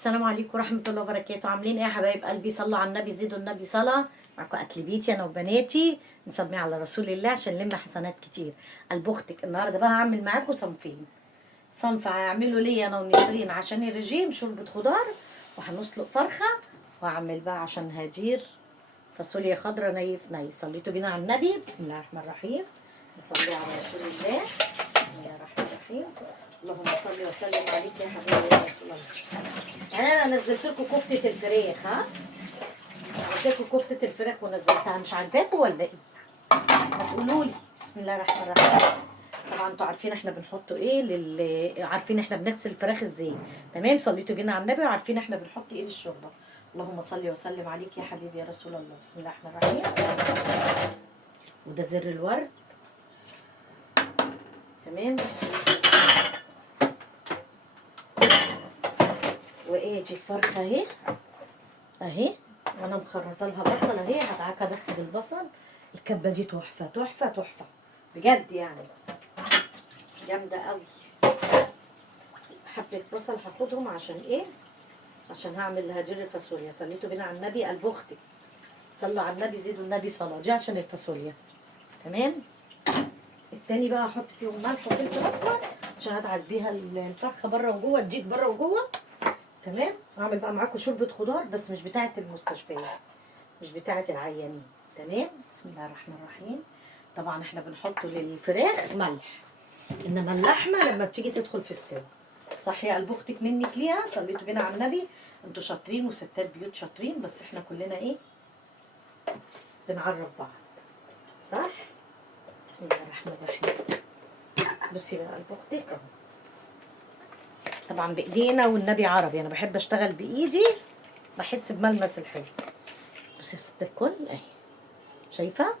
السلام عليكم ورحمة الله وبركاته. عاملين ايه يا حبايب قلبي؟ صلوا على النبي، زيدوا النبي صلاة. معاكم اكل بيتي انا وبناتي، نسمي على رسول الله عشان نلم حسنات كتير. قلب اختك. النهارده بقى هعمل معاكم صنفين. صنف هعمله لي انا ونسرين عشان الرجيم، شوربة خضار، وهنسلق فرخة، وهعمل بقى عشان هجير فاصوليا خضراء ني في ني. صليتوا بينا على النبي. بسم الله الرحمن الرحيم. نصلي على رسول الله. بسم الله الرحمن الرحيم. اللهم صل وسلم عليك يا حبيبي يا رسول الله. يعني انا نزلت لكم كفته الفراخ، عملت لكم كفته الفراخ ونزلتها، مش عاجباكم ولا ايه؟ هتقولوا لي. بسم الله الرحمن الرحيم. طبعا انتوا عارفين احنا بنحط ايه عارفين احنا بنغسل الفراخ ازاي. تمام. صليتوا بينا على النبي وعارفين احنا بنحط ايه للشوربه. اللهم صل وسلم عليك يا حبيبي يا رسول الله. بسم الله الرحمن الرحيم. وده زر الورد. تمام. وايه دي الفرخه اهي وانا مخرطه لها بصل اهي، هدعكها بس بالبصل. الكبه دي تحفه تحفه تحفه بجد، يعني جامده قوي. حبه بصل هاخدهم عشان ايه؟ عشان هعمل هجير الفاصوليا. صليتوا بينا على النبي. قلب اختك. صلوا على النبي، زيدوا النبي صلاه. دي عشان الفاصوليا. تمام. التاني بقى هحط فيهم ملح وفلفل اسمر عشان هدعك بيها الفرخه بره وجوه، الديك بره وجوه. تمام. هعمل بقى معاكم شوربه خضار بس مش بتاعه المستشفيات، مش بتاعه العيانين. تمام. بسم الله الرحمن الرحيم. طبعا احنا بنحط للفراخ ملح، انما اللحمه لما بتيجي تدخل في السوا. صح يا قلب اختك منك ليها. صليتوا بينا على النبي. انتوا شاطرين وستات بيوت شاطرين، بس احنا كلنا ايه؟ بنعرف بعض. صح. بسم الله الرحمن الرحيم. بصي بقى قلب اختك اهو. طبعا بايدينا والنبي عربي، انا بحب اشتغل بايدي، بحس بملمس الحلو. بصي يا ست الكل اهي، شايفه؟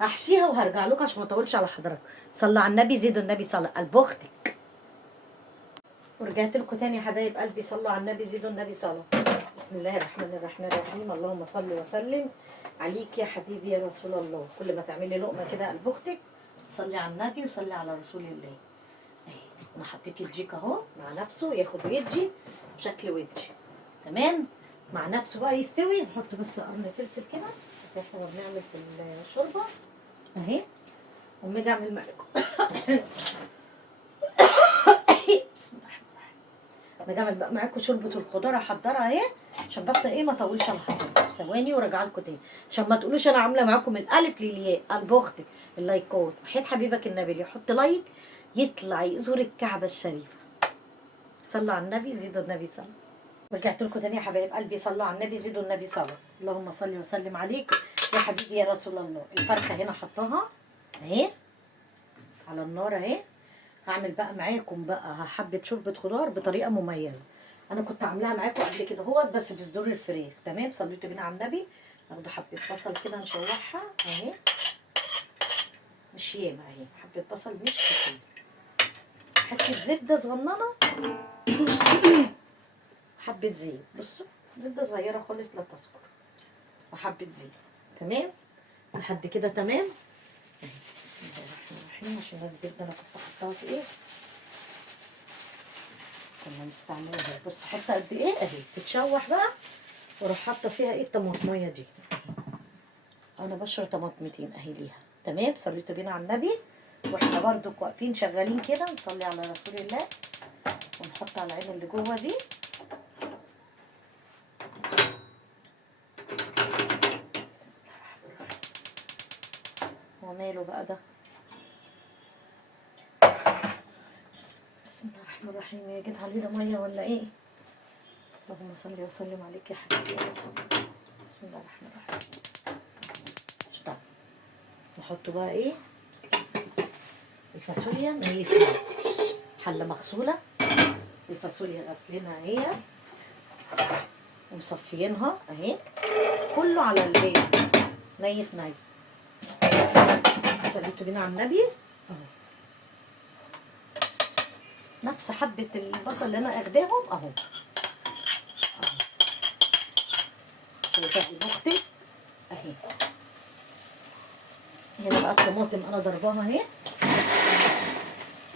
هحشيها وهرجع لكم عشان ما اطولش على حضراتكم. صلوا على النبي، زيدوا النبي صلاه. قلب اختك. ورجعت لكم تاني يا حبايب قلبي. صلوا على النبي، زيدوا النبي صلاه. بسم الله الرحمن الرحيم. اللهم صل وسلم عليك يا حبيبي يا رسول الله. كل ما تعملي لقمه كده قلب اختك صلي على النبي وصلي على رسول الله. اهي انا حطيت الجيك اهو مع نفسه، ياخد ويدي بشكل ودي. تمام. مع نفسه بقى يستوي. نحط بس قرن فلفل كده زي احنا ما بنعمل في الشوربه اهي. اما اجي اعمل معاكم بسم الله الرحمن الرحيم. انا اجي اعمل بقى معاكم شوربه الخضار، احضرها اهي عشان بس ايه ما اطولش على حضرتك. ثواني وراجعه لكم تاني عشان ما تقولوش انا عامله معاكم من الالف للياء. قلب اختك. اللايكات وحياه حبيبك النبي اللي يحط لايك يطلع يزور الكعبه الشريفه. صلوا على النبي، زيدوا النبي صلاه. رجعت لكم تاني يا حبايب قلبي. صلوا على النبي، زيدوا النبي صلاه. اللهم صل وسلم عليك يا حبيبي يا رسول الله. الفرخه هنا حطها اهي على النار اهي. هعمل بقى معاكم بقى حبه شوربه خضار بطريقه مميزه. انا كنت عاملاها معاكم قبل كده اهوت بس بصدور الفراخ. تمام. صليتوا بينا على النبي. ناخد حبه بصل كده نشوحها اهي، مش ياما اهي، حبه بصل مش كتير. حته زبده صغننه حبه زيت. بصوا زبده صغيره خالص لا تذكر، وحبه زيت. تمام لحد كده. تمام اهي. بسم الله الرحمن الرحيم. عشان الزبده انا كنت حطاها في ايه، كنا مستعملها. بص حطه قد ايه اهي تتشوح بقى، واروح حاطه فيها ايه الطماطميه دي. انا بشر طماطمتين اهي ليها. تمام. صليتوا بينا على النبي. واحنا برضو واقفين شغالين كده نصلي على رسول الله ونحط على العين اللي جوه دي. وماله بقى ده. بسم الله الرحمن الرحيم. يا جيت عليه ده ميه ولا ايه؟ اللهم صل وسلم عليك يا حبيبي يا رسول الله. بسم الله الرحمن الرحيم. طب نحط بقى ايه الفاصوليا نية فيها. حله مغسوله، الفاصوليا غسلينها اهي ومصفيينها اهي، كله على البيت ني في ني. صليتوا بينا على النبي اهو. نفس حبه البصل اللي انا اخداهم اهو. شايفه اختي اهي. هنا بقى الطماطم انا ضرباها اهي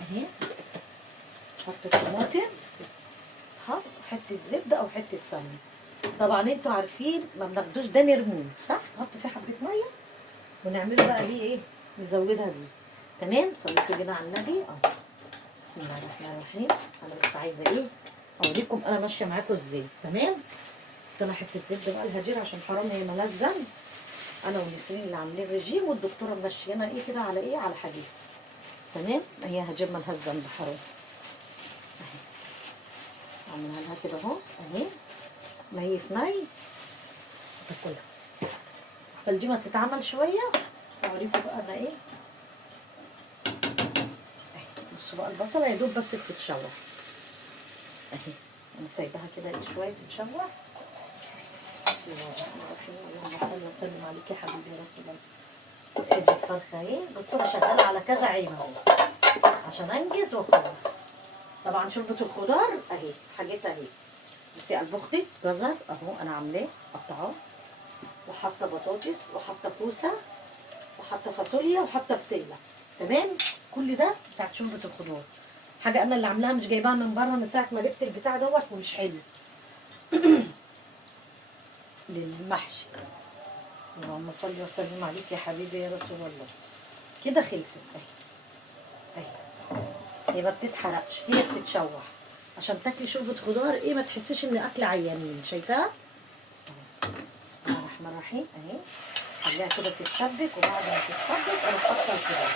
اهي. حط الطماطم، حته زبده او حته سمنه. طبعا انتوا عارفين ما بناخدوش ده نرموه، صح؟ نحط فيه حبه ميه ونعمله بقى بيه ايه، نزودها بيه. تمام. صليتوا كده على النبي. بسم الله الرحمن الرحيم. انا بس عايزه ايه اوريكم انا ماشيه معاكم ازاي. تمام. طلع حته زبده بقى الهجير عشان حرام هي مالهاش ذنب. انا ونسرين اللي عاملين ريجيم، والدكتوره ماشيانا ايه كده على ايه، على حديد. تمام. هي هجير مالهاش ذنب حرام اهي. عاملها لها كده اهو اهي، ما هي في ني تاكلها. فالدي ما تتعمل شويه اوريكم بقى انا ايه اهي. بصوا بقى البصله يا دوب بس بتتشوح اهي. انا سايباها كده ايه شويه تتشوح. بسم الله الرحمن الرحيم. اللهم صل وسلم عليك يا حبيبي يا رسول الله. ادي الفرخه اهي. بصوا انا شغاله على كذا عين اهو عشان انجز واخلص. طبعا شوربه الخضار اهي حاجتها اهي. بصي قلب اختي جزر اهو انا عاملاه قطعاه، وحاطه بطاطس وحاطه كوسه وحاطه فاصوليا وحاطه بسله. تمام. كل ده بتاعت شوربه الخضار، حاجه انا اللي عاملاها مش جايباها من بره من ساعه ما جبت البتاع دوت ومش حلو. للمحشي. اللهم صل وسلم عليك يا حبيبي يا رسول الله. كده خلصت اهي اهي. هي ما بتتحرقش، هي بتتشوح عشان تاكلي شوربه خضار ايه، ما تحسيش ان اكل عيانين. شايفاها؟ بسم الله الرحمن الرحيم اهي. خليها كده تتسبك، وبعد ما تتسبك انا حاطه الخضار.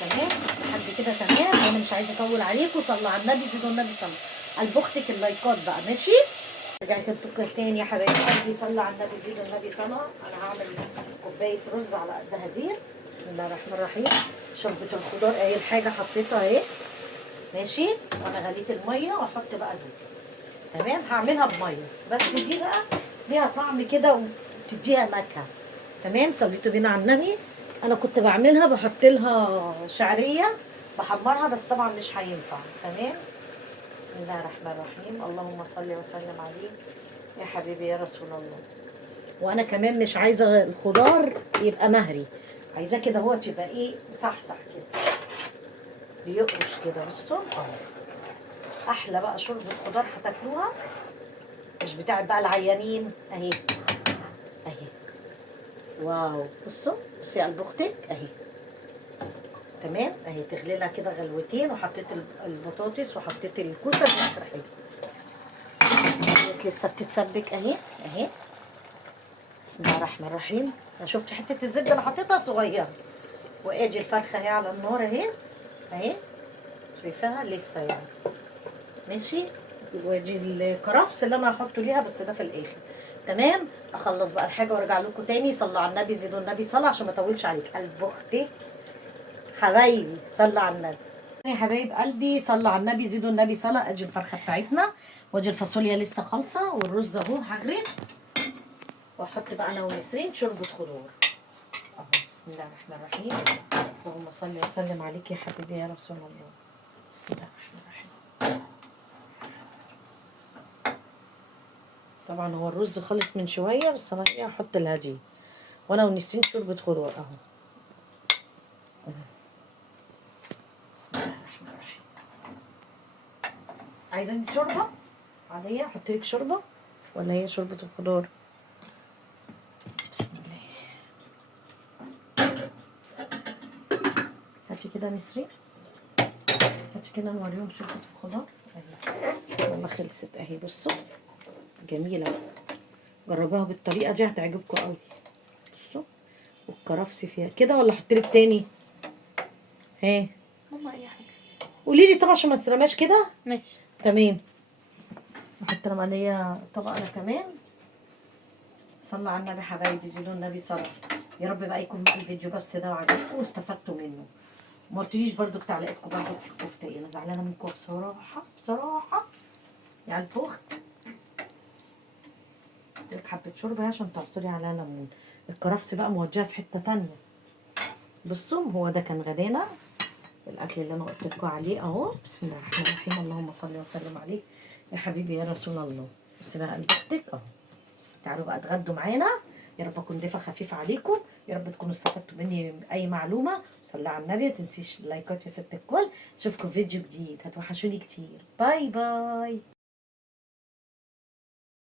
تمام لحد كده تمام. وانا مش عايزه اطول عليكم. صلوا على النبي، زيدوا النبي صلوا. قلب اختك اللايكات بقى ماشي. رجعت لكم تاني يا حبايبي قلبي. صلوا على النبي، زيدوا النبي صلاه. انا هعمل كوبايه رز على قدها دير. بسم الله الرحمن الرحيم. شوربه الخضار اهي الحاجه حطيتها اهي ماشي. وانا غليت الميه واحط بقى دول. تمام. هعملها بميه بس دي بقى ليها طعم كده وتديها نكهه. تمام. صليتوا بينا على النبي. انا كنت بعملها بحط لها شعريه بحمرها بس طبعا مش هينفع. تمام. بسم الله الرحمن الرحيم. اللهم صل وسلم عليه يا حبيبي يا رسول الله. وانا كمان مش عايزه الخضار يبقى مهري، عايزاه كده هو تبقى ايه صحصح كده بيقرش كده. بصوا احلى بقى شوربه خضار هتاكلوها، مش بتاعت بقى العيانين اهي اهي. واو. بصوا بصي قلب اختك اهي. تمام اهي. تغلي لها كده غلوتين، وحطيت البطاطس وحطيت الكوسه في الاخر حلو. لسه بتتسبك اهي اهي. بسم الله الرحمن الرحيم. انا شفت حته الزبده انا حطيتها صغيره. وادي الفرخه اهي على النار اهي اهي. شايفاها لسه يعني ماشي. وادي الكرفس اللي انا هحطه ليها بس ده في الاخر. تمام. اخلص بقى الحاجه وارجع لكم تاني. صلوا على النبي، زيدوا النبي صلاه عشان ما اطولش عليك. قلب اختي حبايبي صلوا على النبي يا حبايب قلبي. صلوا على النبي، زيدوا النبي صلاه. ادي الفرخه بتاعتنا، وادي الفاصوليا لسه خالصه، والرز اهو هغرف. واحط بقى انا ونسرين شوربه خضار اهو. بسم الله الرحمن الرحيم. اللهم صل وسلم عليك يا حبيبي يا رسول الله. بسم الله الرحمن الرحيم. طبعا هو الرز خلص من شويه بس انا ايه هحط الهدي. وانا ونسرين شوربه خضار اهو. بسم الله الرحمن الرحيم. عايزه انت شوربه عاديه احط لك شوربه ولا هي شوربه الخضار؟ بسم الله. هاتي كده مصري، هاتي كده نوريهم شوربه الخضار اهي لما خلصت اهي. بصوا جميله، جربوها بالطريقه دي هتعجبكم قوي. بصوا والكرفس فيها كده ولا احط لك تاني؟ ها ماما اي حاجه قولي لي طبعا عشان ما ترماش كده. ماشي. تمام. احط لما ليا طبق انا كمان. صلى على النبي حبايبي، زيدوا النبي صلاه. يا رب بقى يكون بقى الفيديو بس ده وعجبكم واستفدتوا منه. ما قلتليش برضو تعليقاتكم برضو في الكفته ايه. انا زعلانه منكم بصراحه بصراحه يعني الفخت. اديلك حبه شوربه عشان تعصري عليها ليمون. الكرفس بقى موجهه في حته تانية. بصوا هو ده كان غدانا الاكل اللي انا قلت لكم عليه اهو. بسم الله الرحمن الرحيم. اللهم صل وسلم عليك يا حبيبي يا رسول الله. بصي بقى قلب اختك اهو. تعالوا بقى اتغدوا معانا. يا رب اكون ضيفه خفيفه عليكم. يا رب تكونوا استفدتوا مني اي معلومه. صلي على النبي، ما تنسيش اللايكات يا ست الكل. اشوفكم في فيديو جديد. هتوحشوني كتير. باي باي.